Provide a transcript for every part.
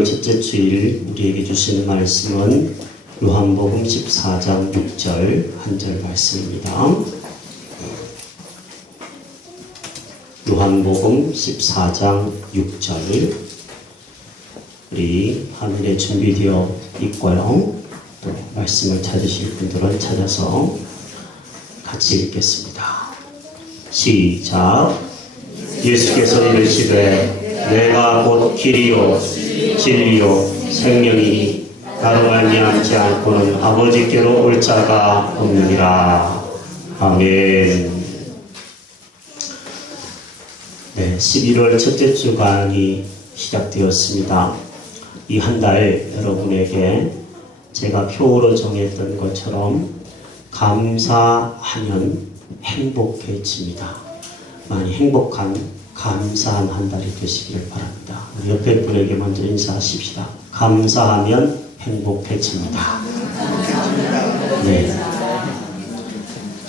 첫째 주일 우리에게 주시는 말씀은 요한복음 14장 6절 한 절 말씀입니다. 요한복음 14장 6절 우리 화면에 준비되어 있고요. 또 말씀을 찾으실 분들은 찾아서 같이 읽겠습니다. 시작. 예수께서 이르시되 내가 곧 길이요 진리요 생명이니 나로 말미암지 않고는 아버지께로 올 자가 없느니라. 아멘. 네, 11월 첫째 주간이 시작되었습니다. 이 한 달 여러분에게 제가 표로 정했던 것처럼 감사하면 행복해집니다. 많이 행복한 감사한 한 달이 되시기를 바랍니다. 옆에 분에게 먼저 인사하십시다. 감사하면 행복해집니다. 네,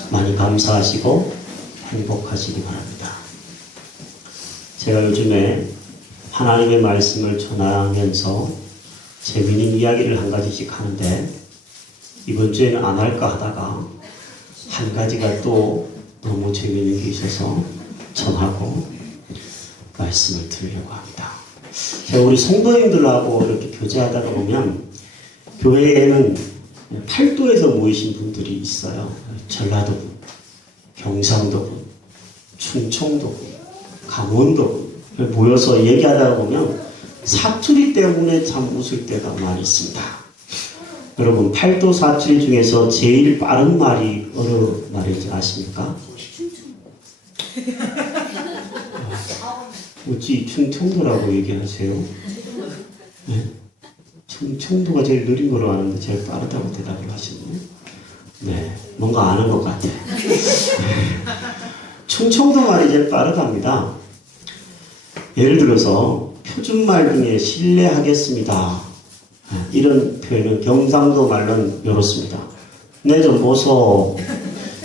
많이 감사하시고 행복하시기 바랍니다. 제가 요즘에 하나님의 말씀을 전하면서 재미있는 이야기를 한 가지씩 하는데 이번 주에는 안 할까 하다가 한 가지가 또 너무 재미있는 게 있어서 전하고 말씀을 드리려고 합니다. 제가 우리 성도님들하고 이렇게 교제하다가 보면 교회에는 팔도에서 모이신 분들이 있어요. 전라도분, 경상도분, 충청도분, 강원도분 모여서 얘기하다가 보면 사투리 때문에 참 웃을 때가 많이 있습니다. 여러분, 팔도 사투리 중에서 제일 빠른 말이 어느 말인지 아십니까? 어찌 충청도라고 얘기하세요? 네? 충청도가 제일 느린 거로 아는데 제일 빠르다고 대답을 하시네요. 네, 뭔가 아는 것 같아. 충청도 말이 제일 빠르답니다. 예를 들어서 표준말 중에 실례하겠습니다. 이런 표현은 경상도 말은 이렇습니다. 네, 좀 보소.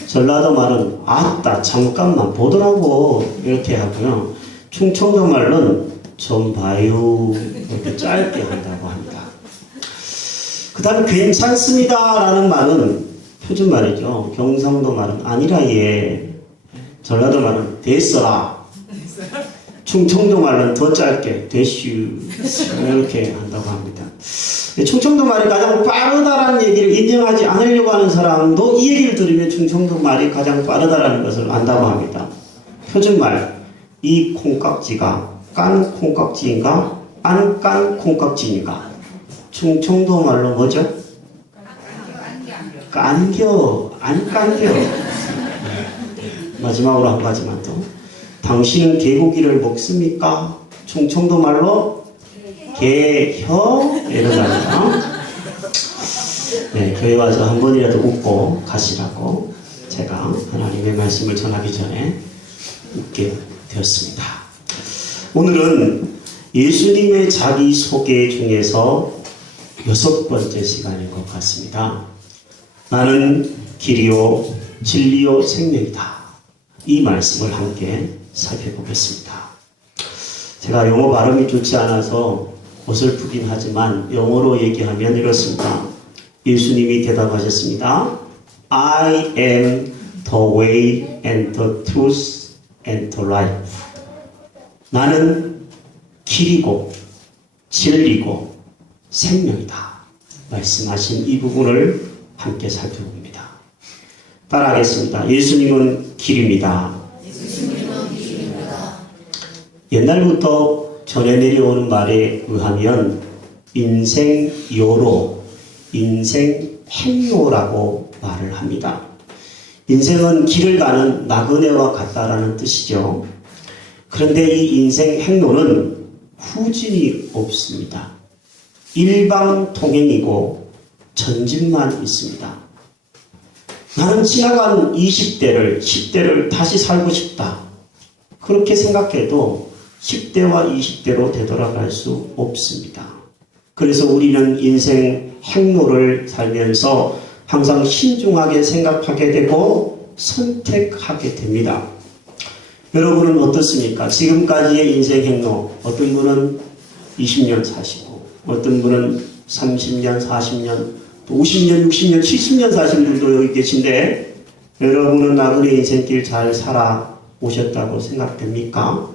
전라도 말은 아따 잠깐만 보더라고 이렇게 하고요. 충청도 말은 좀 봐요 이렇게 짧게 한다고 합니다. 그 다음에 괜찮습니다 라는 말은 표준말이죠. 경상도 말은 아니라 예. 전라도 말은 됐어라. 충청도 말은 더 짧게 됐슈 이렇게 한다고 합니다. 충청도 말이 가장 빠르다라는 얘기를 인정하지 않으려고 하는 사람도 이 얘기를 들으면 충청도 말이 가장 빠르다라는 것을 안다고 합니다. 표준말, 이 콩깍지가 깐 콩깍지인가 안 깐 콩깍지인가? 충청도 말로 뭐죠? 깐겨 안 깐겨. 마지막으로 한 가지만 더. 당신은 개고기를 먹습니까? 충청도 말로 개혀 이러잖아요. 네, 교회 와서 한 번이라도 웃고 가시라고 제가 하나님의 말씀을 전하기 전에 웃게 되었습니다. 오늘은 예수님의 자기소개 중에서 6번째 시간인 것 같습니다. 나는 길이요 진리요 생명이다. 이 말씀을 함께 살펴보겠습니다. 제가 영어 발음이 좋지 않아서 어설프긴 하지만 영어로 얘기하면 이렇습니다. 예수님이 대답하셨습니다. I am the way and the truth and the life. 나는 길이고 진리고 생명이다. 말씀하신 이 부분을 함께 살펴봅니다. 따라하겠습니다. 예수님은 길입니다. 옛날부터 전해 내려오는 말에 의하면 인생요로, 인생행로라고 말을 합니다. 인생은 길을 가는 나그네와 같다라는 뜻이죠. 그런데 이 인생행로는 후진이 없습니다. 일방통행이고 전진만 있습니다. 나는 지나간 20대를, 10대를 다시 살고 싶다. 그렇게 생각해도 10대와 20대로 되돌아갈 수 없습니다. 그래서 우리는 인생 행로를 살면서 항상 신중하게 생각하게 되고 선택하게 됩니다. 여러분은 어떻습니까? 지금까지의 인생 행로, 어떤 분은 20년 사시고 어떤 분은 30년, 40년, 50년, 60년, 70년 사신 분도 여기 계신데 여러분은 나그네 인생길 잘 살아오셨다고 생각됩니까?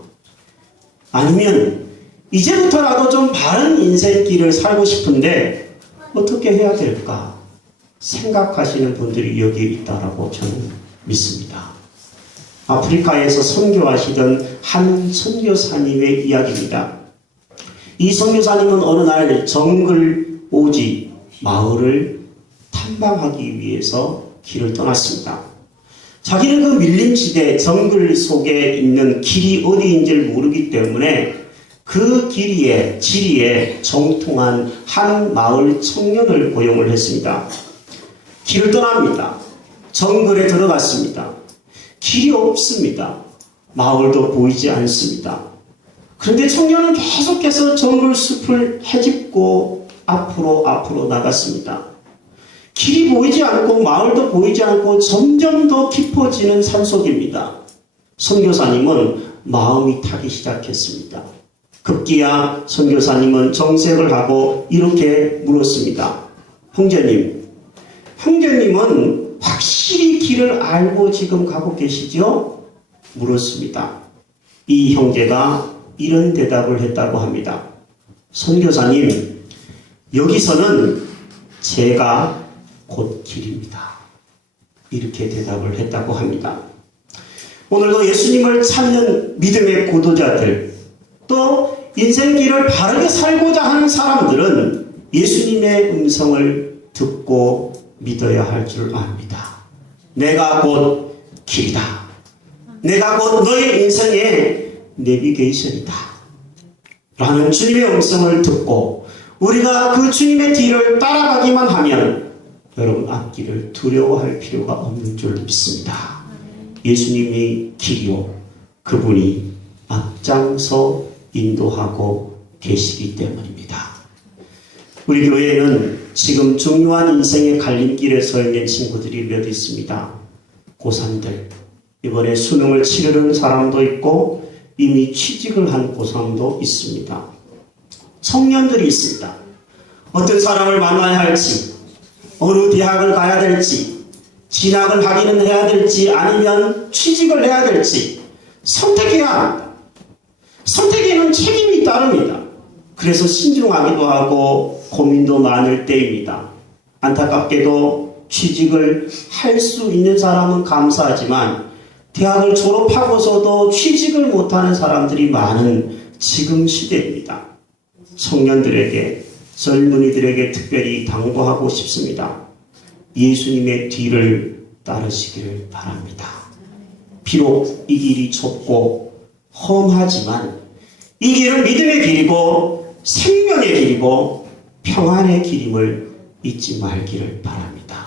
아니면 이제부터라도 좀 바른 인생길을 살고 싶은데 어떻게 해야 될까 생각하시는 분들이 여기에 있다라고 저는 믿습니다. 아프리카에서 선교하시던 한 선교사님의 이야기입니다. 이 선교사님은 어느 날 정글 오지 마을을 탐방하기 위해서 길을 떠났습니다. 자기는 그 밀림지대 정글 속에 있는 길이 어디인지를 모르기 때문에 그 지리에 정통한 한 마을 청년을 고용을 했습니다. 길을 떠납니다. 정글에 들어갔습니다. 길이 없습니다. 마을도 보이지 않습니다. 그런데 청년은 계속해서 정글 숲을 헤집고 앞으로 나갔습니다. 길이 보이지 않고 마을도 보이지 않고 점점 더 깊어지는 산속입니다. 선교사님은 마음이 타기 시작했습니다. 급기야 선교사님은 정색을 하고 이렇게 물었습니다. 형제님은 확실히 길을 알고 지금 가고 계시죠? 물었습니다. 이 형제가 이런 대답을 했다고 합니다. 선교사님, 여기서는 제가 곧 길입니다. 이렇게 대답을 했다고 합니다. 오늘도 예수님을 찾는 믿음의 고도자들, 또 인생길을 바르게 살고자 하는 사람들은 예수님의 음성을 듣고 믿어야 할 줄 압니다. 내가 곧 길이다. 내가 곧 너의 인생의 내비게이션이다. 라는 주님의 음성을 듣고 우리가 그 주님의 뒤를 따라가기만 하면 여러분 앞길을 두려워할 필요가 없는 줄 믿습니다. 예수님이 길이요. 그분이 앞장서 인도하고 계시기 때문입니다. 우리 교회에는 지금 중요한 인생의 갈림길에 서 있는 친구들이 몇 있습니다. 고3들, 이번에 수능을 치르는 사람도 있고 이미 취직을 한 고3도 있습니다. 청년들이 있습니다. 어떤 사람을 만나야 할지, 어느 대학을 가야 될지, 진학을 하기는 해야 될지 아니면 취직을 해야 될지 선택해야 합니다. 선택에는 책임이 따릅니다. 그래서 신중하기도 하고 고민도 많을 때입니다. 안타깝게도 취직을 할 수 있는 사람은 감사하지만 대학을 졸업하고서도 취직을 못하는 사람들이 많은 지금 시대입니다. 청년들에게, 젊은이들에게 특별히 당부하고 싶습니다. 예수님의 뒤를 따르시기를 바랍니다. 비록 이 길이 좁고 험하지만 이 길은 믿음의 길이고 생명의 길이고 평안의 길임을 잊지 말기를 바랍니다.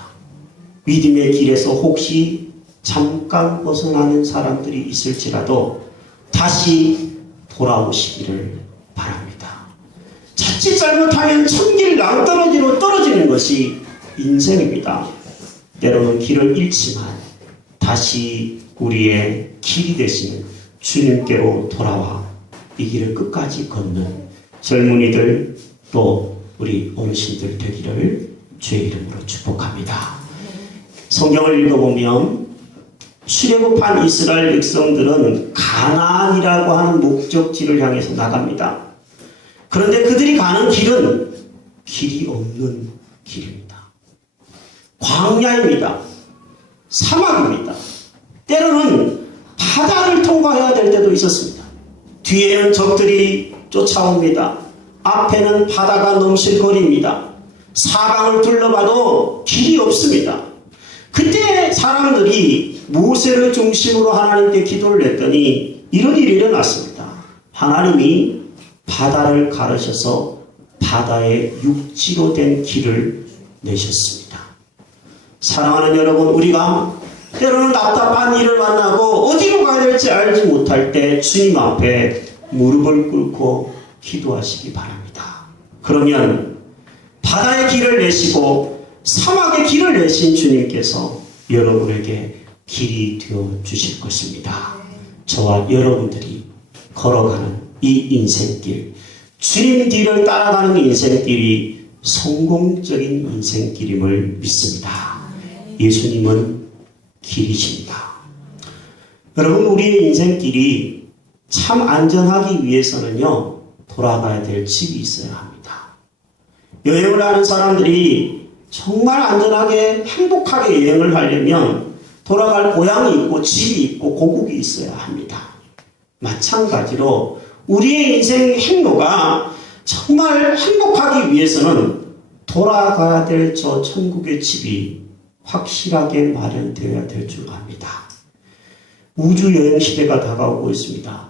믿음의 길에서 혹시 잠깐 벗어나는 사람들이 있을지라도 다시 돌아오시기를 바랍니다. 자칫 잘못하면 천길 낭떠러지로 떨어지는 것이 인생입니다. 때로는 길을 잃지만 다시 우리의 길이 되시는 주님께로 돌아와 이 길을 끝까지 걷는 젊은이들 또 우리 어르신들 되기를 주의 이름으로 축복합니다. 성경을 읽어보면 출애굽한 이스라엘 백성들은 가나안이라고 하는 목적지를 향해서 나갑니다. 그런데 그들이 가는 길은 길이 없는 길입니다. 광야입니다. 사막입니다. 때로는 바다를 통과해야 될 때도 있었습니다. 뒤에는 적들이 쫓아옵니다. 앞에는 바다가 넘실거립니다. 사방을 둘러봐도 길이 없습니다. 그때 사람들이 모세를 중심으로 하나님께 기도를 했더니 이런 일이 일어났습니다. 하나님이 바다를 가르셔서 바다에 육지로 된 길을 내셨습니다. 사랑하는 여러분, 우리가 때로는 답답한 일을 만나고 어디로 가야 될지 알지 못할 때 주님 앞에 무릎을 꿇고 기도하시기 바랍니다. 그러면 바다의 길을 내시고 사막의 길을 내신 주님께서 여러분에게 길이 되어 주실 것입니다. 저와 여러분들이 걸어가는 이 인생길, 주님 뒤를 따라가는 인생길이 성공적인 인생길임을 믿습니다. 예수님은 길이십니다. 여러분, 우리의 인생길이 참 안전하기 위해서는요, 돌아가야 될 집이 있어야 합니다. 여행을 하는 사람들이 정말 안전하게 행복하게 여행을 하려면 돌아갈 고향이 있고 집이 있고 고국이 있어야 합니다. 마찬가지로 우리의 인생 행로가 정말 행복하기 위해서는 돌아가야 될 저 천국의 집이 확실하게 마련되어야 될 줄 압니다. 우주여행 시대가 다가오고 있습니다.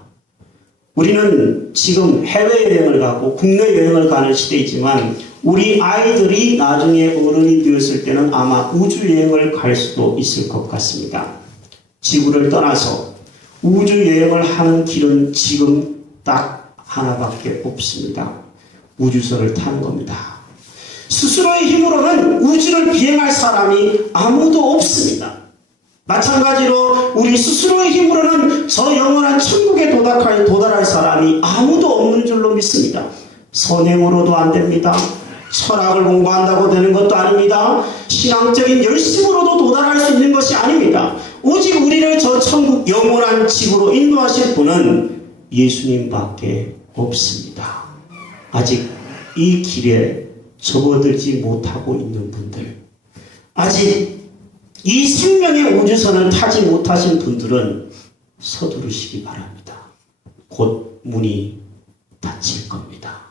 우리는 지금 해외여행을 가고 국내 여행을 가는 시대이지만 우리 아이들이 나중에 어른이 되었을 때는 아마 우주여행을 갈 수도 있을 것 같습니다. 지구를 떠나서 우주여행을 하는 길은 지금 딱 하나밖에 없습니다. 우주선을 타는 겁니다. 스스로의 힘으로는 우주를 비행할 사람이 아무도 없습니다. 마찬가지로 우리 스스로의 힘으로는 저 영원한 천국에 도달할 사람이 아무도 없는 줄로 믿습니다. 선행으로도 안 됩니다. 철학을 공부한다고 되는 것도 아닙니다. 신앙적인 열심으로도 도달할 수 있는 것이 아닙니다. 오직 우리를 저 천국 영원한 집으로 인도하실 분은 예수님밖에 없습니다. 아직 이 길에 접어들지 못하고 있는 분들, 아직 이 생명의 우주선을 타지 못하신 분들은 서두르시기 바랍니다. 곧 문이 닫힐 겁니다.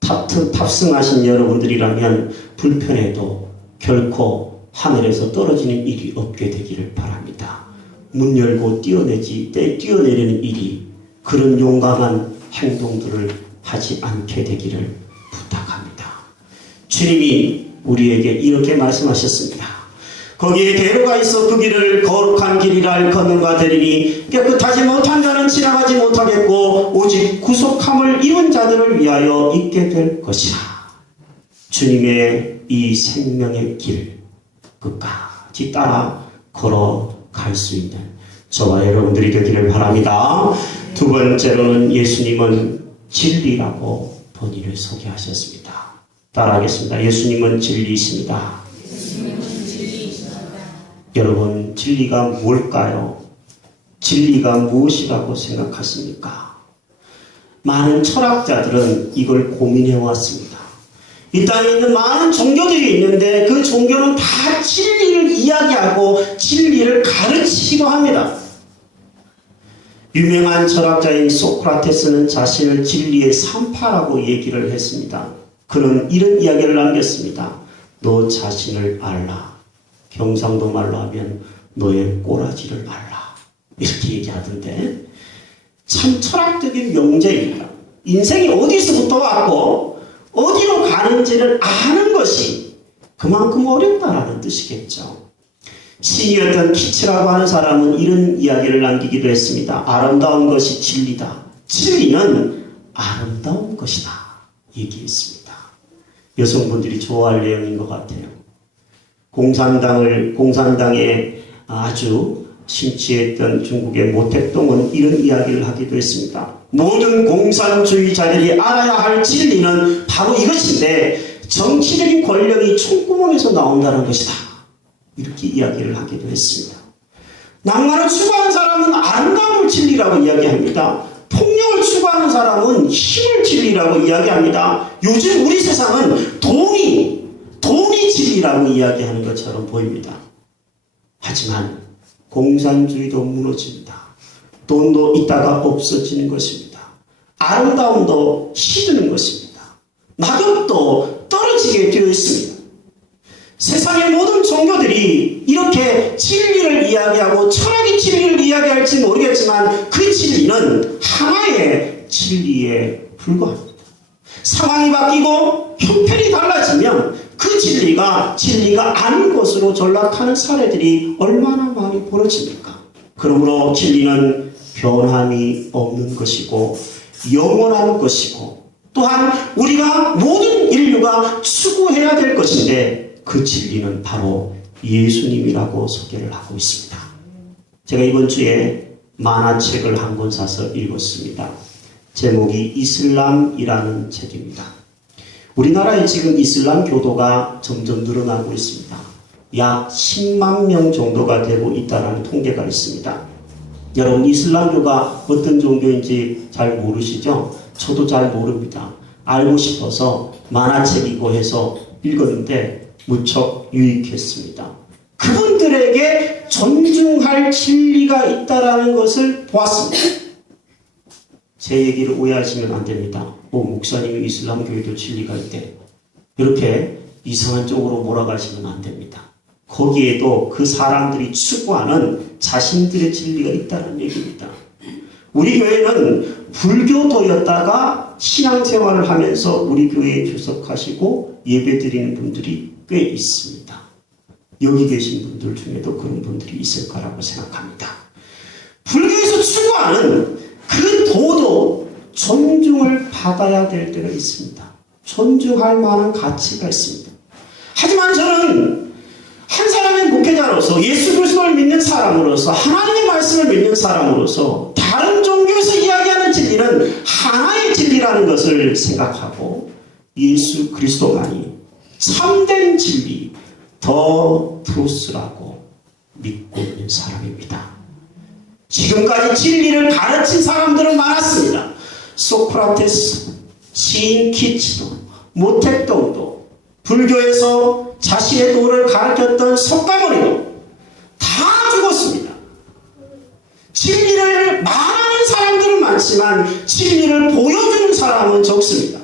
탑승하신 여러분들이라면 불편해도 결코 하늘에서 떨어지는 일이 없게 되기를 바랍니다. 문 열고 뛰어내리는 일이 그런 용감한 행동들을 하지 않게 되기를 부탁합니다. 주님이 우리에게 이렇게 말씀하셨습니다. 거기에 대로가 있어 그 길을 거룩한 길이라 걷는가 되리니 깨끗하지 못한 자는 지나가지 못하겠고 오직 구속함을 입은 자들을 위하여 있게 될 것이라. 주님의 이 생명의 길 끝까지 따라 걸어갈 수 있는 저와 여러분들이 되기를 바랍니다. 두 번째로는 예수님은 진리라고 본인을 소개하셨습니다. 따라하겠습니다. 예수님은 진리이십니다. 여러분, 진리가 뭘까요? 진리가 무엇이라고 생각하십니까? 많은 철학자들은 이걸 고민해 왔습니다. 이 땅에 있는 많은 종교들이 있는데 그 종교는 다 진리를 이야기하고 진리를 가르치기도 합니다. 유명한 철학자인 소크라테스는 자신을 진리의 산파라고 얘기를 했습니다. 그는 이런 이야기를 남겼습니다. 너 자신을 알라. 경상도 말로 하면 너의 꼬라지를 알라. 이렇게 얘기하던데 참 철학적인 명제입니다. 인생이 어디서부터 왔고 어디로 가는지를 아는 것이 그만큼 어렵다라는 뜻이겠죠. 시인이었던 키츠라고 하는 사람은 이런 이야기를 남기기도 했습니다. 아름다운 것이 진리다. 진리는 아름다운 것이다. 얘기했습니다. 여성분들이 좋아할 내용인 것 같아요. 공산당에 아주 심취했던 중국의 모택동은 이런 이야기를 하기도 했습니다. 모든 공산주의자들이 알아야 할 진리는 바로 이것인데 정치적인 권력이 총구멍에서 나온다는 것이다. 이렇게 이야기를 하기도 했습니다. 낭만을 추구하는 사람은 아름다움을 진리라고 이야기합니다. 폭력을 추구하는 사람은 힘을 진리라고 이야기합니다. 요즘 우리 세상은 돈이 진리라고 이야기하는 것처럼 보입니다. 하지만 공산주의도 무너집니다. 돈도 있다가 없어지는 것입니다. 아름다움도 시드는 것입니다. 낙엽도 떨어지게 되어 있습니다. 세상의 모든 종교들이 이렇게 진리를 이야기하고 철학의 진리를 이야기할지 모르겠지만 그 진리는 하나의 진리에 불과합니다. 상황이 바뀌고 형편이 달라지면 그 진리가 아닌 것으로 전락하는 사례들이 얼마나 많이 벌어집니까? 그러므로 진리는 변함이 없는 것이고 영원한 것이고 또한 우리가 모든 인류가 추구해야 될 것인데 그 진리는 바로 예수님이라고 소개를 하고 있습니다. 제가 이번 주에 만화책을 한 권 사서 읽었습니다. 제목이 이슬람이라는 책입니다. 우리나라에 지금 이슬람 교도가 점점 늘어나고 있습니다. 약 10만 명 정도가 되고 있다는 통계가 있습니다. 여러분, 이슬람교가 어떤 종교인지 잘 모르시죠? 저도 잘 모릅니다. 알고 싶어서 만화책이고 해서 읽었는데 무척 유익했습니다. 그분들에게 존중할 진리가 있다는 것을 보았습니다. 제 얘기를 오해하시면 안 됩니다. 목사님이 이슬람교에도 진리가 있대. 이렇게 이상한 쪽으로 몰아가시면 안 됩니다. 거기에도 그 사람들이 추구하는 자신들의 진리가 있다는 얘기입니다. 우리 교회는 불교도였다가 신앙생활을 하면서 우리 교회에 출석하시고 예배드리는 분들이 꽤 있습니다. 여기 계신 분들 중에도 그런 분들이 있을 거라고 생각합니다. 불교에서 추구하는 그 도도 존중을 받아야 될 때가 있습니다. 존중할 만한 가치가 있습니다. 하지만 저는 한 사람의 목회자로서, 예수 그리스도를 믿는 사람으로서, 하나님의 말씀을 믿는 사람으로서 다른 종교에서 이야기하는 진리는 하나의 진리라는 것을 생각하고 예수 그리스도만이 참된 진리, 더 트루스라고 믿고 있는 사람입니다. 지금까지 진리를 가르친 사람들은 많았습니다. 소크라테스, 시인 키치도, 모택동도, 불교에서 자신의 도를 가르쳤던 석가모니도 다 죽었습니다. 진리를 말하는 사람들은 많지만 진리를 보여주는 사람은 적습니다.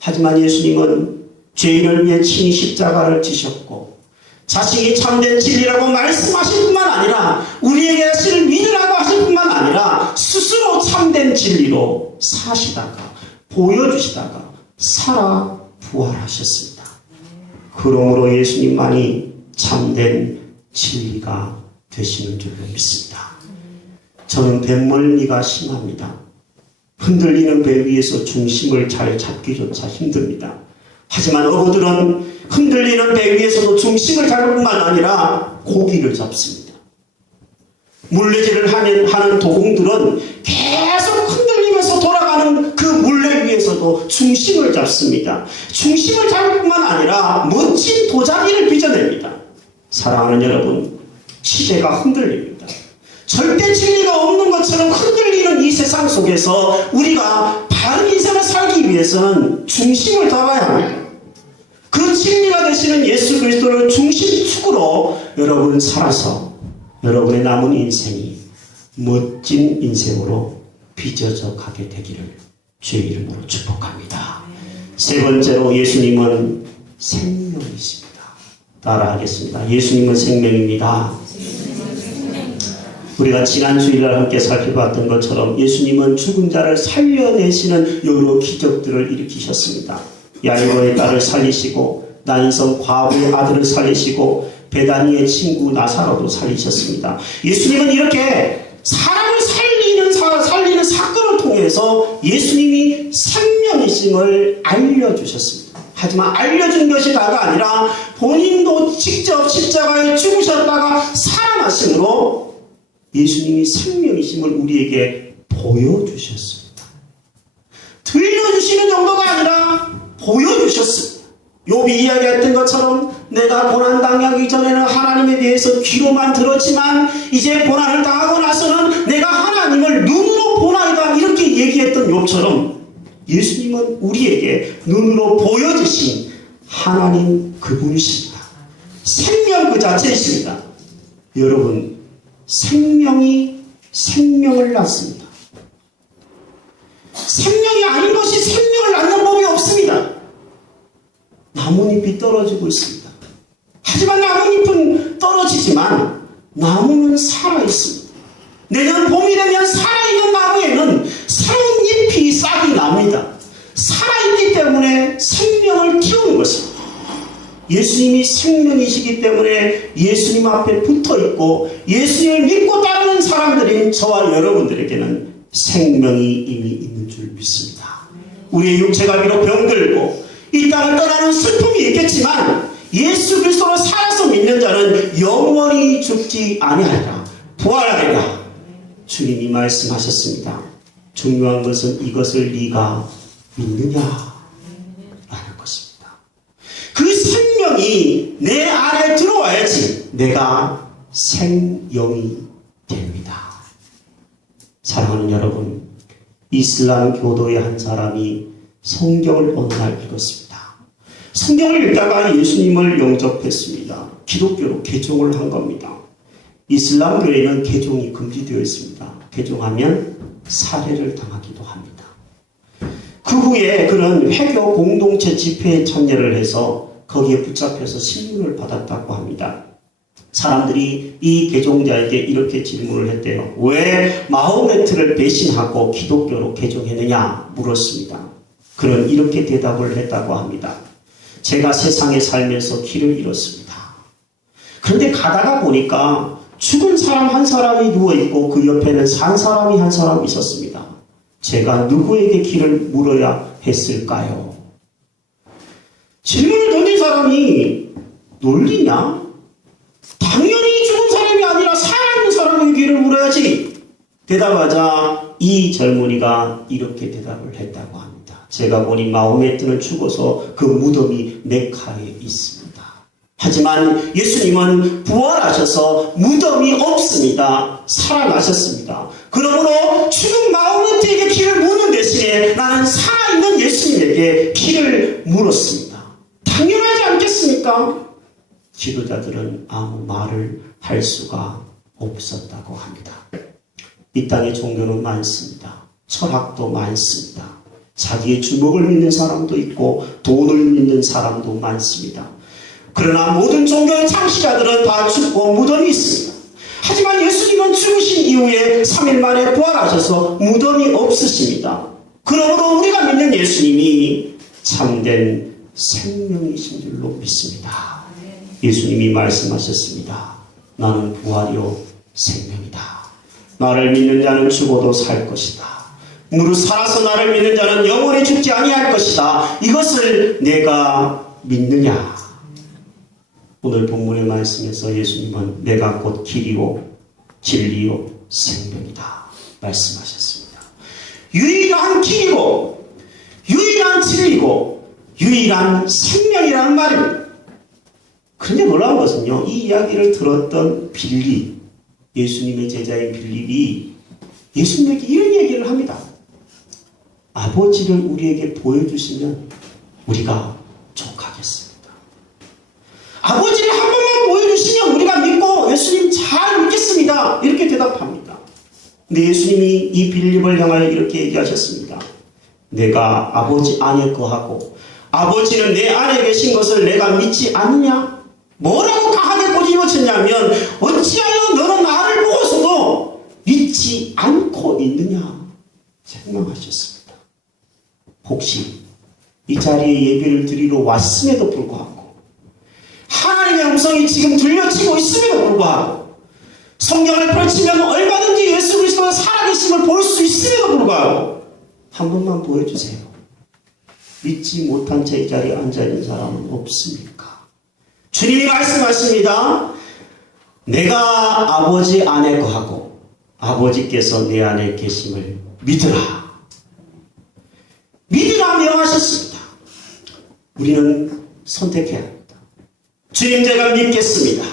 하지만 예수님은 죄인을 위해 친히 십자가를 지셨고 자신이 참된 진리라고 말씀하실 뿐만 아니라 우리에게 하실 믿으라고 하실 뿐만 아니라 스스로 참된 진리로 사시다가 보여주시다가 살아 부활하셨습니다. 그러므로 예수님만이 참된 진리가 되시는 줄로 믿습니다. 저는 뱃멀미가 심합니다. 흔들리는 배 위에서 중심을 잘 잡기조차 힘듭니다. 하지만 어부들은 흔들리는 배 위에서도 중심을 잡을 뿐만 아니라 고기를 잡습니다. 물레질을 하는 도공들은 계속 흔들리면서 돌아가는 그 물레 위에서도 중심을 잡습니다. 중심을 잡을 뿐만 아니라 멋진 도자기를 빚어냅니다. 사랑하는 여러분, 시대가 흔들립니다. 절대 진리가 없는 것처럼 흔들리는 이 세상 속에서 우리가 바른 인생을 살기 위해서는 중심을 잡아야 합니다. 그 진리가 되시는 예수 그리스도를 중심축으로 여러분 살아서 여러분의 남은 인생이 멋진 인생으로 빚어져 가게 되기를 주의 이름으로 축복합니다. 세 번째로 예수님은 생명이십니다. 따라하겠습니다. 예수님은 생명입니다. 우리가 지난 주일날 함께 살펴봤던 것처럼 예수님은 죽은 자를 살려내시는 여러 기적들을 일으키셨습니다. 야이로의 딸을 살리시고 나인성 과부의 아들을 살리시고 베다니의 친구 나사로도 살리셨습니다. 예수님은 이렇게 사람을 살리는 사건을 통해서 예수님이 생명이심을 알려주셨습니다. 하지만 알려준 것이 다가 아니라 본인도 직접 십자가에 죽으셨다가 살아나심으로 예수님이 생명이심을 우리에게 보여주셨습니다. 들려주시는 정도가 아니라 보여주셨습니다. 욥이 이야기했던 것처럼 내가 고난 당하기 전에는 하나님에 대해서 귀로만 들었지만 이제 고난을 당하고 나서는 내가 하나님을 눈으로 보나이다, 이렇게 얘기했던 욥처럼 예수님은 우리에게 눈으로 보여주신 하나님 그분이십니다. 생명 그 자체이십니다. 여러분, 생명이 생명을 낳습니다. 생명이 아닌 것이 생명을 낳는 법이 없습니다. 나뭇잎이 떨어지고 있습니다. 하지만 나뭇잎은 떨어지지만 나무는 살아있습니다. 내년 봄이 되면 살아있는 나무에는 새로운 잎이 싹이 납니다. 살아있기 때문에 생명을 키우는 것입니다. 예수님이 생명이시기 때문에 예수님 앞에 붙어있고 예수님을 믿고 따르는 사람들인 저와 여러분들에게는 생명이 이미 있는 줄 믿습니다. 우리의 육체가 비록 병들고 이 땅을 떠나는 슬픔이 있겠지만 예수 그리스도로 살아서 믿는 자는 영원히 죽지 아니하리라, 부활하리라. 주님이 말씀하셨습니다. 중요한 것은 이것을 네가 믿느냐 라는 것입니다. 그 생명이 내 안에 들어와야지 내가 생명이 됩니다. 사랑하는 여러분, 이슬람 교도의 한 사람이 성경을 어느 날 읽었습니다. 성경을 읽다가 예수님을 영접했습니다. 기독교로 개종을 한 겁니다. 이슬람 교회는 개종이 금지되어 있습니다. 개종하면 살해를 당하기도 합니다. 그 후에 그는 회교 공동체 집회에 참여를 해서 거기에 붙잡혀서 신문을 받았다고 합니다. 사람들이 이 개종자에게 이렇게 질문을 했대요. 왜 마호메트를 배신하고 기독교로 개종했느냐 물었습니다. 그는 이렇게 대답을 했다고 합니다. 제가 세상에 살면서 길을 잃었습니다. 그런데 가다가 보니까 죽은 사람 한 사람이 누워있고 그 옆에는 산 사람이 한 사람 있었습니다. 제가 누구에게 길을 물어야 했을까요? 질문을 던진 사람이 놀리냐? 당연히 죽은 사람이 아니라 살아있는 사람에게 길을 물어야지. 대답하자 이 젊은이가 이렇게 대답을 했다고 합니다. 제가 보니 마호메트는 죽어서 그 무덤이 메카에 있습니다. 하지만 예수님은 부활하셔서 무덤이 없습니다. 살아나셨습니다. 그러므로 죽은 마호메트에게 길을 묻는 대신에 나는 살아있는 예수님에게 길을 물었습니다. 당연하지 않겠습니까? 지도자들은 아무 말을 할 수가 없었다고 합니다. 이 땅에 종교는 많습니다. 철학도 많습니다. 자기의 주먹을 믿는 사람도 있고 돈을 믿는 사람도 많습니다. 그러나 모든 종교의 창시자들은 다 죽고 무덤이 있습니다. 하지만 예수님은 죽으신 이후에 3일 만에 부활하셔서 무덤이 없으십니다. 그러므로 우리가 믿는 예수님이 참된 생명이신 줄로 믿습니다. 예수님이 말씀하셨습니다. 나는 부활이요 생명이다. 나를 믿는 자는 죽어도 살 것이다. 무릇 살아서 나를 믿는 자는 영원히 죽지 아니할 것이다. 이것을 내가 믿느냐? 오늘 본문의 말씀에서 예수님은 내가 곧 길이요 진리요 생명이다 말씀하셨습니다. 유일한 길이고 유일한 진리고 유일한 생명이라는 말입니다. 그런데 놀라운 것은요, 이 이야기를 들었던 빌립, 예수님의 제자인 빌립이 예수님에게 이런 얘기를 합니다. 아버지를 우리에게 보여주시면 우리가 족하겠습니다. 아버지를 한 번만 보여주시면 우리가 믿고 예수님 잘 믿겠습니다. 이렇게 대답합니다. 근데 예수님이 이 빌립을 향하여 이렇게 얘기하셨습니다. 내가 아버지 안에 거하고 아버지는 내 안에 계신 것을 내가 믿지 않느냐? 뭐라고 강하게 꼬집어쳤냐면 어찌하여 너는 나를 보고서도 믿지 않고 있느냐? 책망하셨습니다. 혹시 이 자리에 예배를 드리러 왔음에도 불구하고 하나님의 음성이 지금 들려지고 있음에도 불구하고 성경을 펼치면 얼마든지 예수 그리스도의 살아계심을 볼 수 있음에도 불구하고 한 번만 보여주세요. 믿지 못한 채 이 자리에 앉아있는 사람은 없습니까? 주님이 말씀하십니다. 내가 아버지 안에 거하고 아버지께서 내 안에 계심을 믿으라. 믿으라 명하셨습니다. 우리는 선택해야 합니다. 주님 제가 믿겠습니다.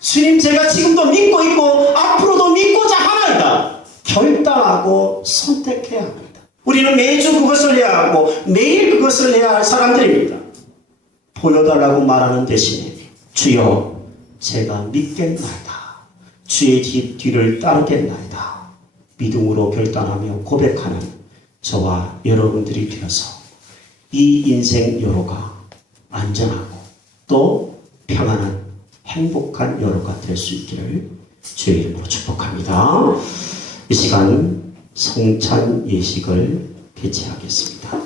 주님 제가 지금도 믿고 있고 앞으로도 믿고자 하나이다. 결단하고 선택해야 합니다. 우리는 매주 그것을 해야 하고 매일 그것을 해야 할 사람들입니다. 보여달라고 말하는 대신에 주여 제가 믿겠나이다. 주의 뒤를 따르겠나이다. 믿음으로 결단하며 고백하는 저와 여러분들이 되어서 이 인생 여로가 안전하고 또 평안한 행복한 여로가 될 수 있기를 주의 이름으로 축복합니다. 이 시간 성찬 예식을 개최하겠습니다.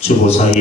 주보사의